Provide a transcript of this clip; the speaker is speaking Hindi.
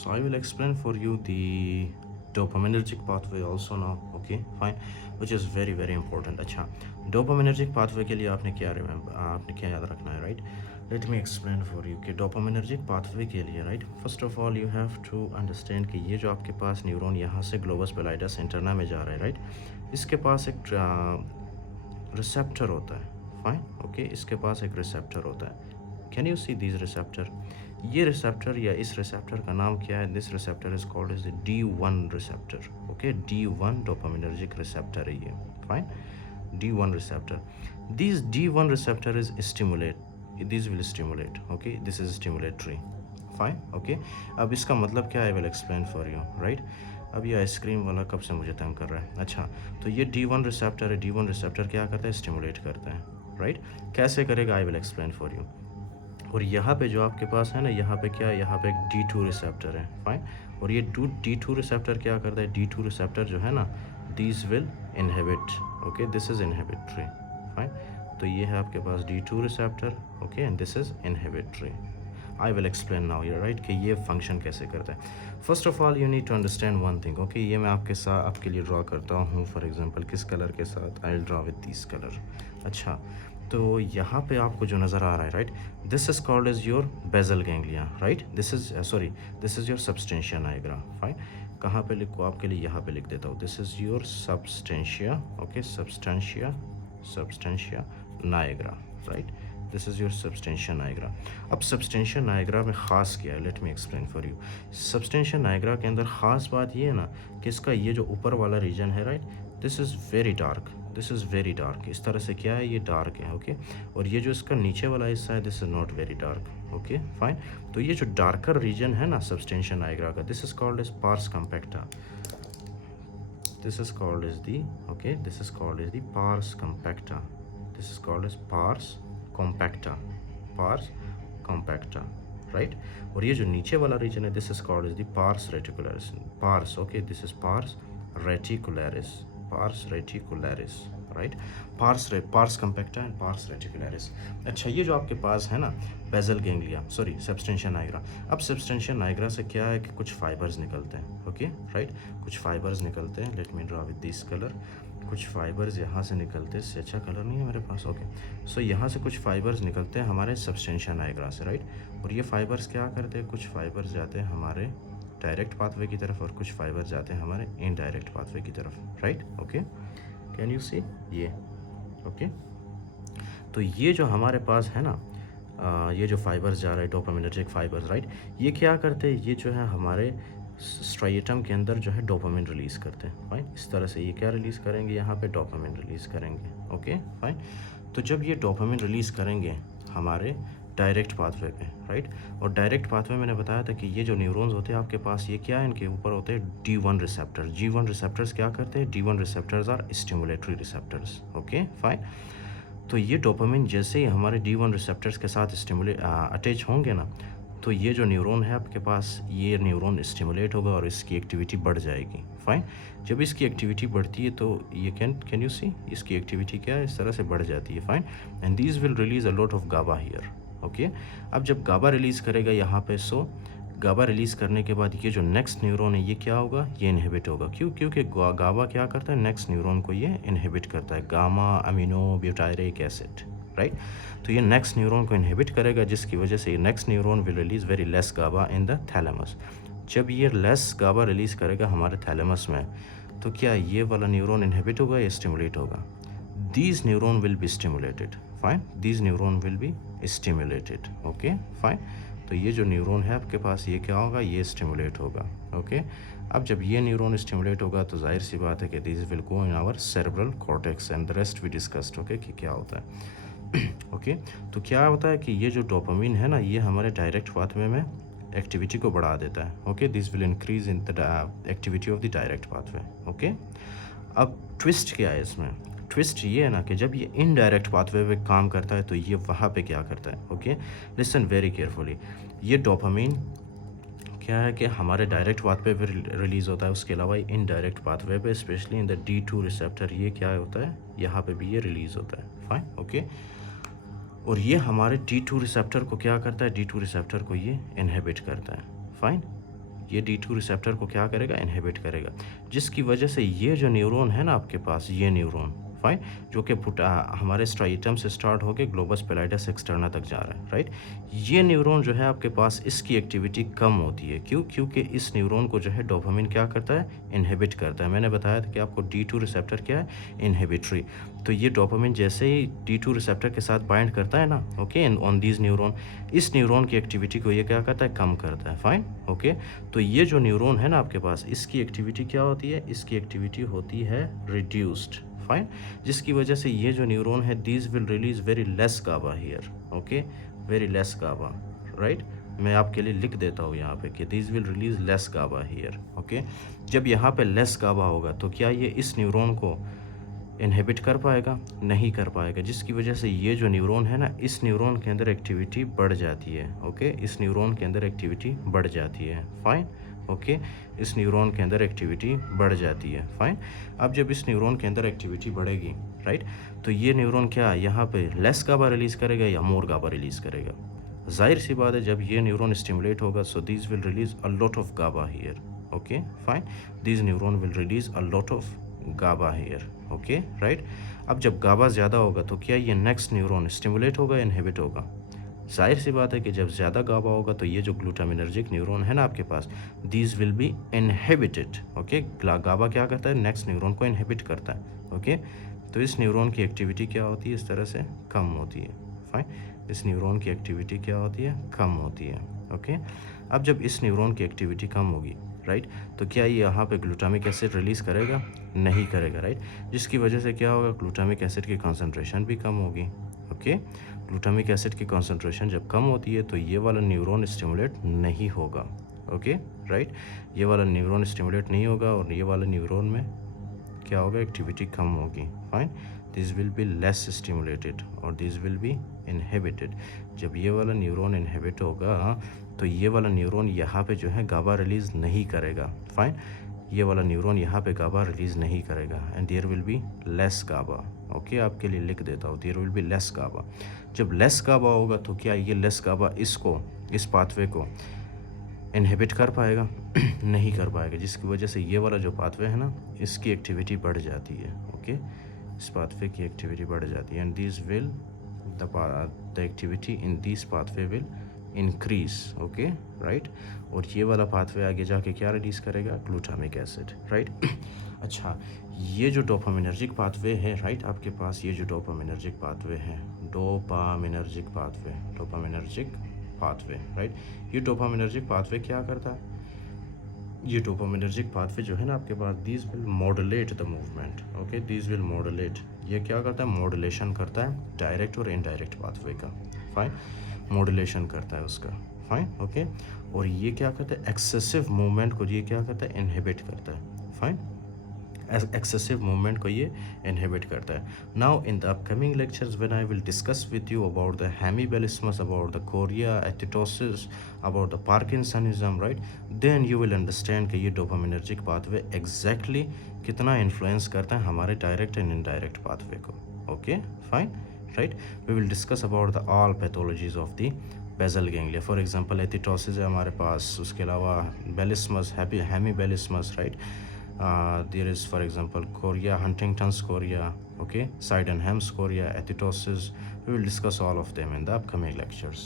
So I will explain for you the dopaminergic pathway also now, okay, fine, which is very very important. अच्छा, dopaminergic pathway के लिए आपने क्या याद रखना है, right? Let me explain for you कि dopaminergic pathway के लिए, right? First of all you have to understand कि ये जो आपके पास न्यूरॉन यहाँ से globus pallidus interna में जा रहा है, right? इसके पास एक रिसेप्टर होता है, फाइन, ओके, इसके पास एक रिसेप्टर होता है. Can you see this receptor? ये रिसेप्टर या इस रिसेप्टर का नाम क्या है? This receptor is called as the D1 receptor, okay, D1 dopaminergic receptor है ये, fine, D1 receptor. This D1 receptor is stimulate, this will stimulate, okay, this is stimulatory, fine, okay. अब इसका मतलब क्या है? I will explain for you, right. अब ये आइसक्रीम वाला कब से मुझे तंग कर रहा है? अच्छा, तो ये D1 रिसेप्टर है. D1 रिसेप्टर क्या करता है? स्टिमुलेट करता है, राइट. कैसे करेगा? आई विल एक्सप्लेन फॉर यू. और यहाँ पे जो आपके पास है ना, यहाँ पे क्या है? यहाँ पे एक D2 रिसेप्टर है, फाइन. और ये D2 रिसेप्टर क्या करता है? D2 रिसेप्टर जो है ना, this will inhibit, okay, this is inhibitory, fine. तो ये है आपके पास D2 receptor, okay, and this is inhibitory. I will explain now, you right, कि ये फंक्शन कैसे करता है. First of all you need to understand one thing, okay. ये मैं आपके लिए ड्रॉ करता हूँ, फॉर एग्जांपल किस कलर के साथ? I will draw with this colour. अच्छा, तो यहाँ पे आपको जो नज़र आ रहा है, right, this is called as your basal ganglia, right. This is this is your substantia nigra, fine. कहाँ पे लिखो? आपके लिए यहाँ पे लिख देता हूँ. This is your substantia, okay, substantia nigra, right. This is your substantia nigra. अब सबस्टेंशिया नाइग्रा में ख़ास क्या है? Let me explain for you. Substantia nigra के अंदर ख़ास बात ये है ना कि इसका ये जो ऊपर वाला रीजन है, right, this is very dark, this is very dark. इस तरह से क्या है? ये डार्क है, ओके. और ये जो इसका नीचे वाला हिस्सा है, this is not very dark, okay, fine. तो ये जो डार्कर रीजन है ना सबस्टेंशिया नाइग्रा का, this is called as pars compacta. This is called as the, okay, this is called as the pars compacta. This is called as pars compacta, pars compacta, right. और ये जो नीचे वाला रीजन है, this is called is the pars reticularis, pars, okay, this is pars reticularis, pars reticularis, right. pars compacta and pars reticularis. अच्छा, ये जो आपके पास है ना basal ganglia, sorry, substantia nigra. अब सबस्टेंशिया नाइग्रा से क्या है कि कुछ फाइबर्स निकलते हैं, ओके, राइट, कुछ फाइबर्स निकलते हैं. Let me draw with this colour. कुछ फाइबर्स यहाँ से निकलते हैं, इससे अच्छा कलर नहीं है मेरे पास, ओके. सो यहाँ से कुछ फाइबर्स निकलते हैं हमारे सबस्टेंशिया नाइग्रा से, राइट. और ये फाइबर्स क्या करते हैं? कुछ फाइबर्स जाते हैं हमारे डायरेक्ट पाथवे की तरफ और कुछ फाइबर्स जाते हैं हमारे इनडायरेक्ट पाथवे की तरफ, राइट, ओके. कैन यू सी ये, ओके. तो ये जो हमारे पास है ना, ये जो फाइबर्स जा रहे हैं डोपामिनर्जिक फाइबर्स, राइट, ये क्या करते हैं? ये जो है हमारे स्ट्राइएटम के अंदर जो है डोपामिन रिलीज़ करते हैं, फाइन. इस तरह से ये क्या रिलीज़ करेंगे? यहाँ पे डोपामिन रिलीज़ करेंगे, ओके, फाइन. तो जब ये डोपामिन रिलीज़ करेंगे हमारे डायरेक्ट पाथवे पे, राइट. और डायरेक्ट पाथवे मैंने बताया था कि ये जो न्यूरॉन्स होते हैं आपके पास, ये क्या है? इनके ऊपर होते हैं D1 रिसेप्टर. G1 रिसेप्टर्स क्या करते हैं? D1 receptors are stimulatory receptors, okay, fine. तो ये डोपामिन जैसे ही हमारे D1 रिसेप्टर्स के साथ अटैच होंगे ना, तो ये जो न्यूरॉन है आपके पास, ये न्यूरॉन स्टिमुलेट होगा और इसकी एक्टिविटी बढ़ जाएगी, फाइन. जब इसकी एक्टिविटी बढ़ती है तो ये कैन यू सी, इसकी एक्टिविटी क्या है? इस तरह से बढ़ जाती है, fine. And these will release a lot of Gauba here, okay. अब जब गाबा रिलीज़ करेगा यहाँ पे, सो गाबा रिलीज़ करने के बाद ये जो नेक्स्ट न्यूरॉन है, ये क्या होगा? ये इनहिबिट होगा. क्योंकि गाबा क्या करता है? नेक्स्ट न्यूरॉन को ये इनहिबिट करता है, gamma amino butyric acid, right. तो ये नेक्स्ट न्यूरॉन को इनहिबिट करेगा, जिसकी वजह से ये next neuron will release very less GABA in the thalamus. जब ये लेस गाबा रिलीज़ करेगा हमारे थैलेमस में, तो क्या ये वाला न्यूरॉन इनहिबिट होगा या स्टिमुलेट होगा? These neuron will be stimulated, fine. These neuron will be stimulated, okay, fine. तो ये जो न्यूरॉन है आपके पास, ये क्या होगा? ये स्टिमुलेट होगा, ओके. अब जब ये न्यूरॉन स्टिमुलेट होगा तो जाहिर सी बात है कि this will go in our cerebral cortex and the rest we discussed, okay, कि क्या होता है, ओके. तो क्या होता है कि ये जो डोपामिन है ना, ये हमारे डायरेक्ट पाथवे में एक्टिविटी को बढ़ा देता है, okay. This will increase in the activity of the direct pathway, okay. अब ट्विस्ट क्या है इसमें? ट्विस्ट ये है ना कि जब ये इनडायरेक्ट पाथवे पे काम करता है तो ये वहाँ पे क्या करता है, ओके. Listen very carefully. ये डोपामिन क्या है कि हमारे डायरेक्ट पाथवे पे रिलीज़ होता है, उसके अलावा इनडायरेक्ट पाथवे पे, specially in the D2 receptor, ये क्या होता है? यहाँ पे भी ये रिलीज़ होता है, फाइन, ओके. और ये हमारे D2 रिसेप्टर को क्या करता है? D2 रिसेप्टर को ये इनहिबिट करता है, फाइन. ये D2 रिसेप्टर को क्या करेगा, इनहिबिट करेगा, जिसकी वजह से ये जो न्यूरॉन है ना आपके पास, ये न्यूरॉन फाइन, जो कि हमारे स्ट्राइटम से स्टार्ट होकर ग्लोबस पैलिडस एक्सटर्ना तक जा रहा है, राइट। ये न्यूरॉन जो है आपके पास, इसकी एक्टिविटी कम होती है, क्यों? क्योंकि इस न्यूरॉन को जो है डोपामिन क्या करता है, इनहिबिट करता है। मैंने बताया था कि आपको D2 रिसेप्टर क्या है, इनहिबिटरी। तो ये डोपामिन जैसे ही D2 रिसेप्टर के साथ बाइंड करता है ना, ओके, ऑन दीज न्यूरॉन, इस न्यूरॉन की एक्टिविटी को ये क्या करता है, कम करता है, फाइन, ओके। तो ये जो न्यूरॉन है ना आपके पास, इसकी एक्टिविटी क्या होती है, इसकी एक्टिविटी होती है रिड्यूस्ड, फाइन, जिसकी वजह से ये जो न्यूरॉन है, these will release very less GABA here, okay, very less GABA, right. मैं आपके लिए लिख देता हूँ यहाँ पे कि these will release less GABA here, okay. जब यहाँ पे लेस गाबा होगा तो क्या ये इस न्यूरॉन को इनहिबिट कर पाएगा, नहीं कर पाएगा, जिसकी वजह से ये जो न्यूरॉन है ना, इस न्यूरॉन के अंदर एक्टिविटी बढ़ जाती है, ओके, इस न्यूरॉन के अंदर एक्टिविटी बढ़ जाती है, फाइन, ओके, इस न्यूरॉन के अंदर एक्टिविटी बढ़ जाती है, फाइन। अब जब इस न्यूरॉन के अंदर एक्टिविटी बढ़ेगी, राइट, तो ये न्यूरॉन क्या यहाँ पे लेस गाबा रिलीज़ करेगा या मोर गाबा रिलीज़ करेगा? जाहिर सी बात है, जब ये न्यूरॉन स्टिमुलेट होगा, so these will release a lot of Gauba here, okay, fine, these neuron will release a lot of Gauba here, okay, right. अब जब गाबा ज़्यादा होगा तो क्या ये नेक्स्ट न्यूरॉन स्टिमुलेट होगा, इनहिबिट होगा? जाहिर सी बात है कि जब ज़्यादा गाबा होगा तो ये जो ग्लूटामिनर्जिक न्यूरॉन है ना आपके पास, these will be inhibited, okay. GABA क्या करता है, नेक्स्ट न्यूरॉन को इनहिबिट करता है, ओके। तो इस न्यूरॉन की एक्टिविटी क्या होती है, इस तरह से कम होती है, फाइन, इस न्यूरॉन की एक्टिविटी क्या होती है, कम होती है, ओके। अब जब इस न्यूरॉन की एक्टिविटी कम होगी, राइट, तो क्या ये यहाँ पे ग्लूटामिक एसिड रिलीज़ करेगा, नहीं करेगा, राइट, जिसकी वजह से क्या होगा, ग्लूटामिक एसिड की कॉन्सेंट्रेशन भी कम होगी, ओके। ग्लूटामिक एसिड की कॉन्सेंट्रेशन जब कम होती है तो ये वाला न्यूरॉन स्टिमुलेट नहीं होगा, ओके, राइट, ये वाला न्यूरॉन स्टिमुलेट नहीं होगा और ये वाला न्यूरॉन में क्या होगा, एक्टिविटी कम होगी, fine, this will be less stimulated और दिस विल बी इनहिबिटेड। जब ये वाला न्यूरॉन इनहिबिट होगा तो ये वाला न्यूरॉन यहाँ पे जो है गाबा रिलीज़ नहीं करेगा, फाइन, ये वाला न्यूरॉन यहाँ पे गाबा रिलीज़ नहीं करेगा and there will be less GABA, okay, आपके लिए लिख देता हूँ, there will be less GABA. जब लेस गाबा होगा तो क्या ये लेस गाबा इसको, इस पाथवे को इनहिबिट कर पाएगा? नहीं कर पाएगा, जिसकी वजह से ये वाला जो पाथवे है ना, इसकी एक्टिविटी बढ़ जाती है, ओके, इस पाथवे की एक्टिविटी बढ़ जाती है and this will the activity in this pathway will increase, okay, right. और ये वाला पाथवे आगे जाके क्या रिलीज़ करेगा, ग्लूटामिक एसिड, राइट। अच्छा, ये जो डोपामिनर्जिक पाथवे है, राइट, आपके पास ये जो डोपामिनर्जिक पाथवे है, dopaminergic pathway, dopaminergic pathway, right, ये डोपामिनर्जिक पाथवे क्या करता है, ये डोपामिनर्जिक पाथवे जो है ना आपके पास, these will modulate the movement, okay, these will modulate, ये क्या करता है, मॉडुलेशन करता है डायरेक्ट और इनडायरेक्ट पाथवे का, फाइन, मॉडुलेशन करता है उसका, फाइन, ओके। और ये क्या करता है, एक्सेसिव मूवमेंट को ये क्या करता है, इनहिबिट करता है, फाइन, एक्सेसिव मूवमेंट को ये इनहिबिट करता है। Now in the upcoming lectures when I will discuss with you about the hemiballismus, about the chorea athetosis, about the parkinsonism, right, then you will understand कि ये डोपामिनर्जिक पाथवे एग्जैक्टली कितना इन्फ्लुएंस करता है हमारे डायरेक्ट एंड इनडायरेक्ट पाथवे को, okay, fine, right. We will discuss about the all pathologies of the basal ganglia, for example athetosis है हमारे पास, उसके अलावा ballismus, hemiballismus, right, there is for example chorea, Huntington's chorea, okay, Sydenham's chorea, ethitosis. We will discuss all of them in the upcoming lectures.